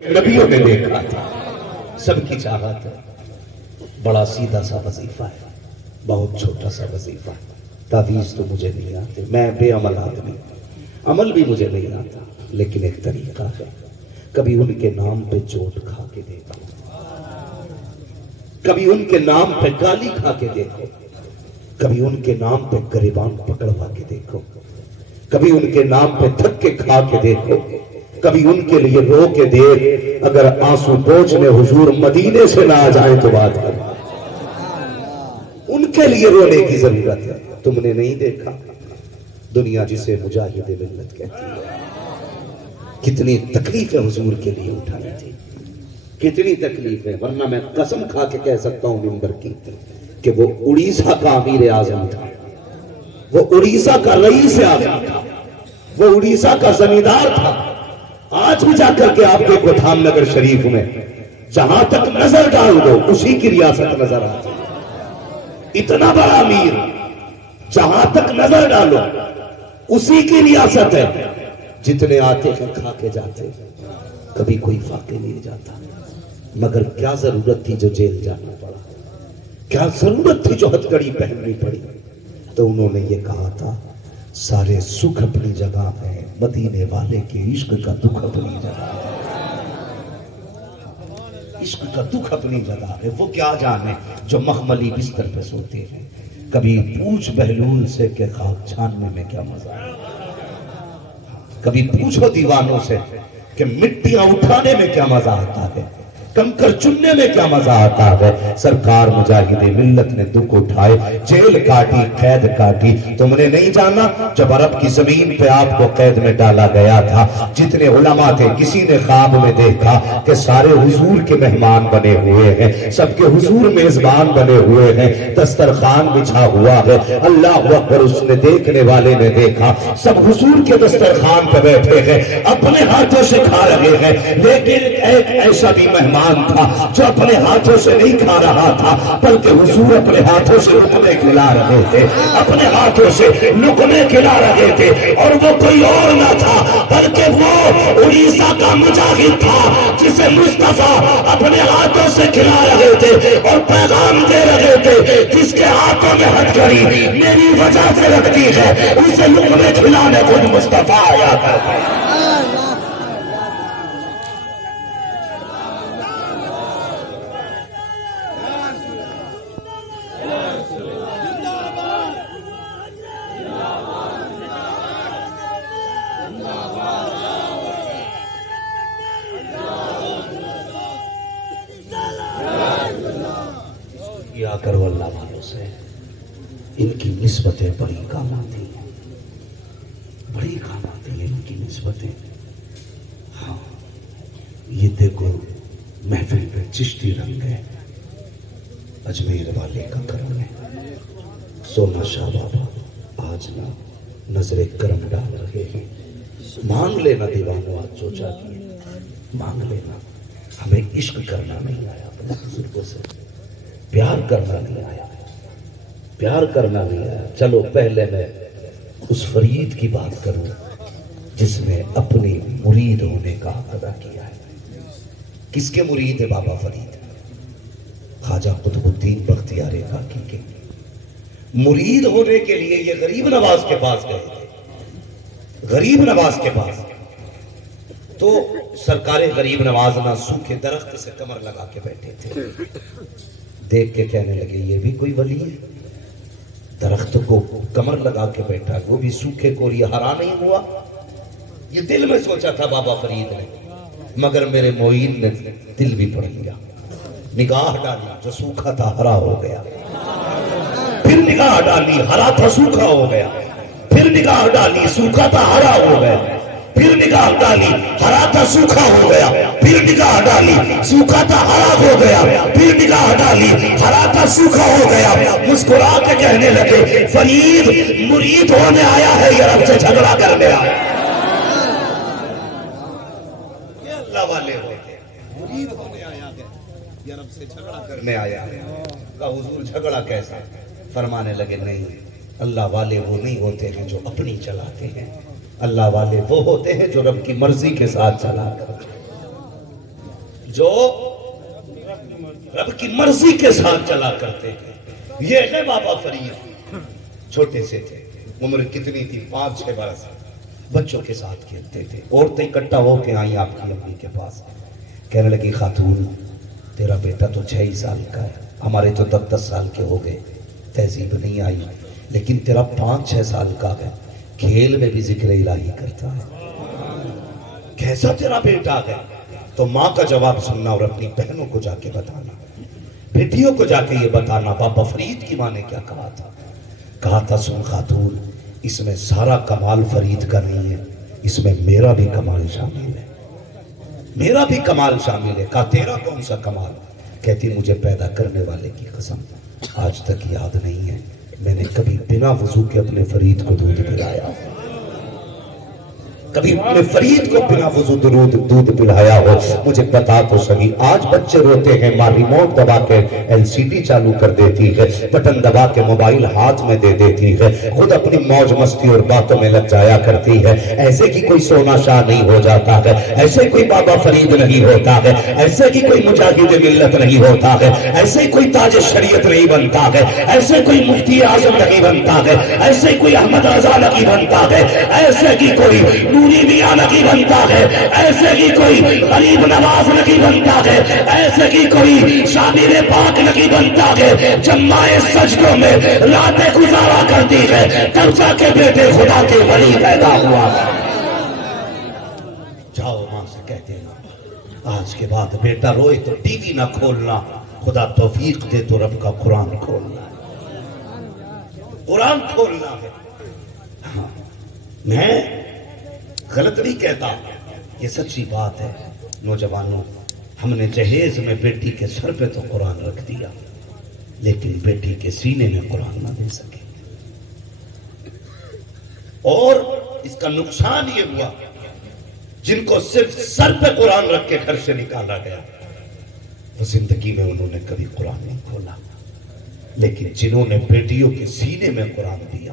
نبیوں نے دیکھا تھا، سب کی چاہت ہے، بڑا سیدھا سا وظیفہ ہے، بہت چھوٹا سا وظیفہ ہے، تعویذ تو مجھے نہیں آتے، میں بے عمل آدمی، عمل بھی مجھے نہیں آتا، لیکن ایک طریقہ ہے، کبھی ان کے نام پہ چوٹ کھا کے دیکھو، کبھی ان کے نام پہ گالی کھا کے دیکھو، کبھی ان کے نام پہ گریبان پکڑوا کے دیکھو، کبھی ان کے نام پہ دھکے کھا کے دیکھو، کبھی ان کے لیے رو کے دیکھ، اگر آنسو پوچھنے حضور مدینے سے نہ آ جائیں تو بات کر، ان کے لیے رونے کی ضرورت ہے۔ تم نے نہیں دیکھا دنیا جسے مجاہد ملت کہتی ہے، کتنی تکلیفیں حضور کے لیے اٹھائی تھی، کتنی تکلیفیں، ورنہ میں قسم کھا کے کہہ سکتا ہوں منبر کی کہ وہ اڑیسہ کا امیر اعظم تھا، وہ اڑیسہ کا رئیس اعظم تھا، وہ اڑیسہ کا زمیندار تھا۔ آج بھی جا کر کے آپ دیکھو دھام نگر شریف میں، جہاں تک نظر ڈال دو اسی کی ریاست نظر آتی ہے، اتنا بڑا امیر، جہاں تک نظر ڈالو اسی کی ریاست ہے، جتنے آتے ہیں کھا کے جاتے ہیں، کبھی کوئی فاقے نہیں جاتا، مگر کیا ضرورت تھی جو جیل جانا پڑا، کیا ضرورت تھی جو ہتھکڑی پہننی پڑی، تو انہوں نے یہ کہا تھا سارے سکھ اپنی جگہ ہے، مدینے والے کے عشق کا دکھ اپنی جگہ ہے، عشق کا دکھ اپنی جگہ ہے۔ وہ کیا جانے جو مخملی بستر پہ سوتے ہیں، کبھی پوچھ بہلول سے کہ خاک چھاننے میں کیا مزہ ہے، کبھی پوچھو دیوانوں سے کہ مٹیاں اٹھانے میں کیا مزہ آتا ہے، کنکر چننے میں کیا مزہ آتا ہے۔ سرکار مجاہد ملت نے دکھ اٹھائے، جیل کاٹی، قید کاٹی، تم نے نہیں جانا جب عرب کی زمین پہ آپ کو قید میں ڈالا گیا تھا، جتنے علماء تھے کسی نے خواب میں دیکھا کہ سارے حضور کے مہمان بنے ہوئے ہیں، سب کے حضور میزبان بنے ہوئے ہیں، دسترخوان بچھا ہوا ہے، اللہ اکبر، اس نے دیکھنے والے نے دیکھا سب حضور کے دسترخوان پہ بیٹھے ہیں، اپنے ہاتھوں سے کھا رہے ہیں، لیکن ایک ایسا بھی مہمان تھا جو اپنے ہاتھوں سے نہیں کھا رہا تھا، بلکہ حضور اپنے ہاتھوں سے لقمے کھلا رہے تھے، اپنے ہاتھوں سے لقمے کھلا رہے تھے، اور وہ کوئی اور نہ تھا بلکہ وہ اڑیسہ کا مجاہد تھا جسے مصطفیٰ اپنے ہاتھوں سے کھلا رہے تھے اور پیغام دے رہے تھے، جس کے ہاتھوں میں ہتھکڑی میری وجہ سے رکھتی ہے، اسے لقمے کھلانے خود مصطفیٰ آیا کرتا ہے۔ کیا کرو اللہ والوں سے، ان کی نسبتیں بڑی کام آتی ہیں، بڑی کام آتی ہیں ان کی نسبتیں۔ ہاں یہ دیکھو محفل پہ چشتی رنگ ہے، اجمیر والے کا کرم ہے، سونا شاہ بابا آج نا نظر کرم ڈال رہے ہیں، مانگ لینا دیوانوں آج جو چاہتی ہے مانگ لینا، ہمیں عشق کرنا نہیں آیا اپنے بزرگوں سے، پیار کرنا نہیں آیا، پیار کرنا نہیں آیا۔ چلو پہلے میں اس فرید کی بات کروں جس نے اپنی مرید ہونے کا حق ادا کیا ہے۔ کس کے مرید ہے بابا فرید؟ خواجہ قطب الدین بختیار کاکی کے مرید ہونے کے لیے یہ غریب نواز کے پاس گئے تھے، غریب نواز کے پاس، تو سرکار غریب نواز نہ سوکھے درخت سے کمر لگا کے بیٹھے تھے، دیکھ کے کہنے لگے یہ بھی کوئی ولی ہے، درخت کو کمر لگا کے بیٹھا، وہ بھی سوکھے کو، یہ ہرا نہیں ہوا؟ یہ دل میں سوچا تھا بابا فرید نے، مگر میرے معین نے دل بھی پڑھ لیا، نگاہ ڈالی، جو سوکھا تھا ہرا ہو گیا، پھر نگاہ ڈالی، ہرا تھا سوکھا ہو گیا، پھر نگاہ ڈالی، سوکھا تھا ہرا ہو گیا، پھر نگاہ ڈالی، ہرا تھا سوکھا ہو گیا، پھر نگاہ ڈالی، سوکھا تھا ہرا ہو گیا، پھر نگاہ ڈالی، ہرا تھا سوکھا ہو گیا، مسکرا کے کہنے لگے فرید مرید ہونے آیا ہے یا رب سے جھگڑا کرنے آیا؟ یہ اللہ والے ہوتے ہیں، مرید ہونے آیا ہے یا رب سے جھگڑا کرنے آیا ہے؟ کہا حضور جھگڑا کیسا؟ فرمانے لگے نہیں، اللہ والے وہ نہیں ہوتے ہیں جو اپنی چلاتے ہیں، اللہ والے وہ ہوتے ہیں جو رب کی مرضی کے ساتھ چلا کر، جو رب کی مرضی کے ساتھ چلا کرتے ہیں. یہ ہے بابا فرید. چھوٹے سے تھے, عمر کتنی تھی؟ 5-6 برس. بچوں کے ساتھ کھیلتے تھے. عورتیں اکٹھا ہو کے آئیں آپ کی امی کے پاس, کہنے لگی خاتون تیرا بیٹا تو 6 سال کا ہے, ہمارے تو 10 سال کے ہو گئے, تہذیب نہیں آئی, لیکن تیرا 5-6 سال کا ہے, کھیل میں بھی ذکر الہی کرتا ہے, کیسا تیرا بیٹا ہے؟ تو ماں کا جواب سننا اور اپنی بہنوں کو جا کے بتانا, بیٹیوں کو جا کے یہ بتانا بابا فرید کی ماں نے کیا کہا تھا. کہا تھا سن خاتون, اس میں سارا کمال فرید کا نہیں ہے, اس میں میرا بھی کمال شامل ہے, میرا بھی کمال شامل ہے. کہا تیرا کون سا کمال؟ کہتی مجھے پیدا کرنے والے کی قسم آج تک یاد نہیں ہے میں نے کبھی بنا وضو کے اپنے فرید کو دودھ پلایا, کبھی اپنے فرید کو بنا وضو دودھ پلایا ہو. مجھے بتا تو سکی. آج بچے روتے ہیں, ماں ریموٹ دبا کے LCD چالو کر دیتی ہے, بٹن دبا کے موبائل ہاتھ میں دے دیتی ہے, خود اپنی موج مستی اور باتوں میں لگ جایا کرتی ہے. ایسے کی کوئی سونا شاہ نہیں ہو جاتا ہے, ایسے کوئی بابا فرید نہیں ہوتا ہے, ایسے کی کوئی مجاہد ملت نہیں ہوتا ہے, ایسے کوئی تاج شریعت نہیں بنتا ہے, ایسے کوئی مفتی اعظم نہیں بنتا ہے, ایسے کوئی احمد رضا نہیں بنتا ہے, ایسے کی کوئی میاں نہیں بنتا ہے, ایسے کی کوئی غریب نواز نہیں بنتا ہے, ایسے کی کوئی شامل پاک نہیں بنتا ہے. جمعہ سجدوں میں راتیں گزارا کرتی ہے, تب جا کے بیٹے خدا کے ولی پیدا ہوا. جاؤ ماں سے کہہ دینا آج کے بعد بیٹا روئے تو ٹی وی نہ کھولنا, خدا توفیق دے تو رب کا قرآن کھولنا, قرآن کھولنا ہے. ہاں میں غلط نہیں کہتا, یہ سچی بات ہے. نوجوانوں, ہم نے جہیز میں بیٹی کے سر پہ تو قرآن رکھ دیا, لیکن بیٹی کے سینے میں قرآن نہ دے سکے. اور اس کا نقصان یہ ہوا جن کو صرف سر پہ قرآن رکھ کے گھر سے نکالا گیا, وہ زندگی میں انہوں نے کبھی قرآن نہیں کھولا. لیکن جنہوں نے بیٹیوں کے سینے میں قرآن دیا,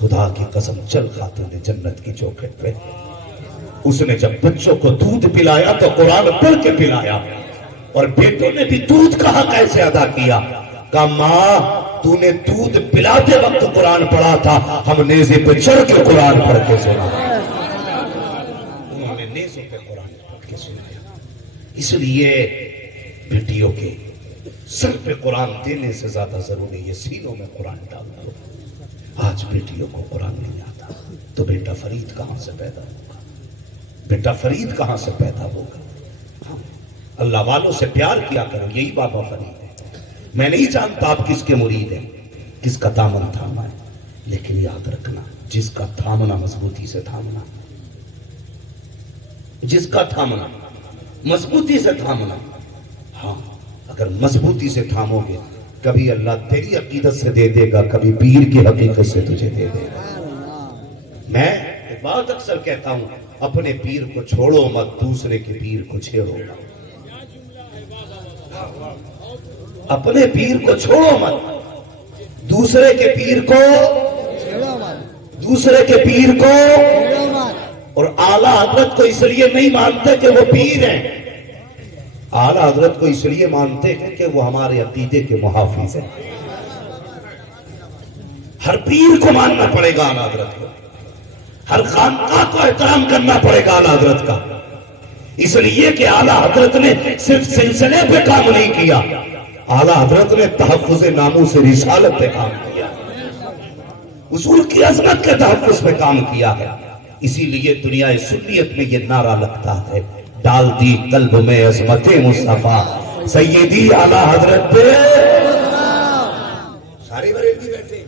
خدا کی قسم چل خاتون جنت کی چوکھٹ پہ, اس نے جب بچوں کو دودھ پلایا تو قرآن پڑھ کے پلایا, اور بیٹوں نے بھی دودھ کا حق ایسے ادا کیا. کہا ماں تو نے دودھ پلاتے وقت قرآن پڑھا تھا, ہم نیزے پہ چڑھ کے قرآن پڑھ کے سنا. انہوں نے نیزوں پہ قرآن پڑھ کے سنایا. اس لیے بیٹیوں کے سر پہ قرآن دینے سے زیادہ ضروری ہے سینوں میں قرآن ڈال دو. آج بیٹیوں کو قرآن نہیں آتا تو بیٹا فرید کہاں سے پیدا ہوگا, بیٹا فرید کہاں سے پیدا ہوگا. ہاں اللہ والوں سے پیار کیا کرو, یہی بابا فرید ہے. میں نہیں جانتا آپ کس کے مرید ہیں, کس کا دامن تھاما ہے, لیکن یاد رکھنا جس کا تھامنا مضبوطی سے تھامنا, جس کا تھامنا مضبوطی سے تھامنا. ہاں اگر مضبوطی سے تھامو گے کبھی اللہ تیری عقیدت سے دے دے گا, کبھی پیر کی حقیقت سے تجھے دے دے گا. میں ایک بات اکثر کہتا ہوں, اپنے پیر کو چھوڑو مت, دوسرے کے پیر کو چھیڑو. اپنے پیر کو چھوڑو مت, دوسرے کے پیر کو, دوسرے کے پیر کو. اور اعلیٰ حضرت کو اس لیے نہیں مانتے کہ وہ پیر ہیں, اعلیٰ حضرت کو اس لیے مانتے ہیں کہ وہ ہمارے عقیدے کے محافظ ہیں. ہر پیر کو ماننا پڑے گا اعلیٰ حضرت کو, ہر خانقاہ کو احترام کرنا پڑے گا اعلیٰ حضرت کا, اس لیے کہ اعلیٰ حضرت نے صرف سلسلے پہ کام نہیں کیا, اعلیٰ حضرت نے تحفظ ناموس رسالت پہ کام کیا, اصول کی عظمت کے تحفظ پہ کام کیا ہے. اسی لیے دنیا سنیت میں یہ نعرہ لگتا ہے, ڈال دی قلب میں عظمت مصطفیٰ سیدی اعلیٰ حضرت پہ. سارے بریلوی بیٹھے,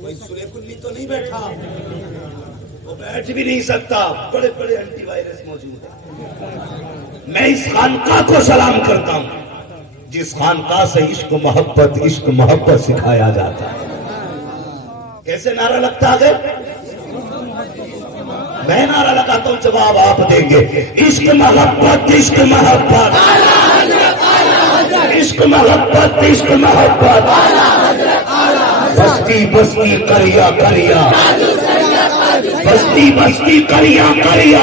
کوئی سلے کلی تو نہیں بیٹھا, وہ بیٹھ بھی نہیں سکتا, بڑے بڑے اینٹی وائرس موجود ہیں. میں اس خانقاہ کو سلام کرتا ہوں جس خانقاہ سے عشق محبت سکھایا جاتا ہے. کیسے نعرہ لگتا ہے؟ میں نعرہ لگاتا ہوں, جواب آپ دیں گے. عشق محبت, عشق محبت, عشق محبت, عشق محبت, بستی بستی کریا کریا, بستی بستی کریا کریا.